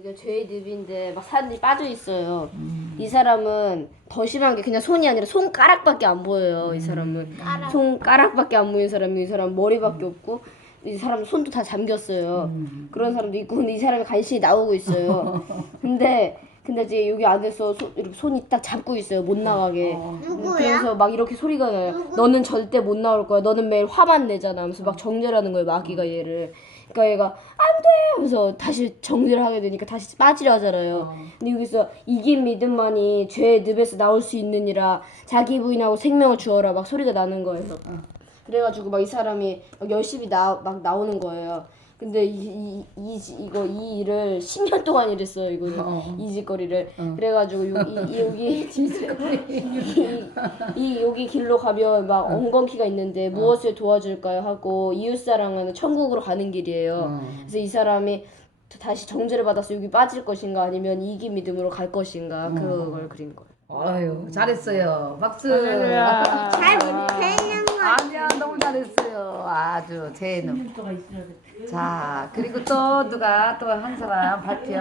여기가 죄의 늪인데 막 사람들이 빠져 있어요. 이 사람은 더 심한 게 그냥 손이 아니라 손가락밖에 안 보여요. 이 사람은 손가락밖에 안 보이는 사람이 이 사람 머리밖에 없고 이 사람 손도 다 잠겼어요. 그런 사람도 있고 근데 이 사람이 간신히 나오고 있어요. 근데 근데 이제 여기 안에서 손, 이렇게 손이 딱 잡고 있어요. 못 나가게. 누구야? 그래서 막 이렇게 소리가 나요. 너는 절대 못 나올 거야. 너는 매일 화만 내잖아. 하면서 막 정죄라는 거예요. 마귀가 얘를. 그러니까 얘가 안 돼! 하면서 다시 정죄를 하게 되니까 다시 빠지려 하잖아요. 근데 여기서 이긴 믿음만이 죄의 늪에서 나올 수 있느니라 자기 부인하고 생명을 주어라 막 소리가 나는 거예요. 그래가지고 막 이 사람이 막 열심히 나, 막 나오는 거예요. 근데 이, 이, 이, 지- 이거 이 일을 10년 동안 일했어요 이거는. 이 짓거리를. 그래가지고 여기 이, 여기 이, 이 여기 길로 가면 막 엉겅퀴가 있는데 무엇을 도와줄까요? 하고 이웃 사랑은 천국으로 가는 길이에요. 그래서 이 사람이 다시 정죄를 받아서 여기 빠질 것인가 아니면 이기 믿음으로 갈 것인가 그걸 그린 거예요. 아유 잘했어요. 박수. 잘 못하는 거 아니야 너무 잘했어요. 아주 재능. 자 그리고 또 누가 또 한 사람 발표.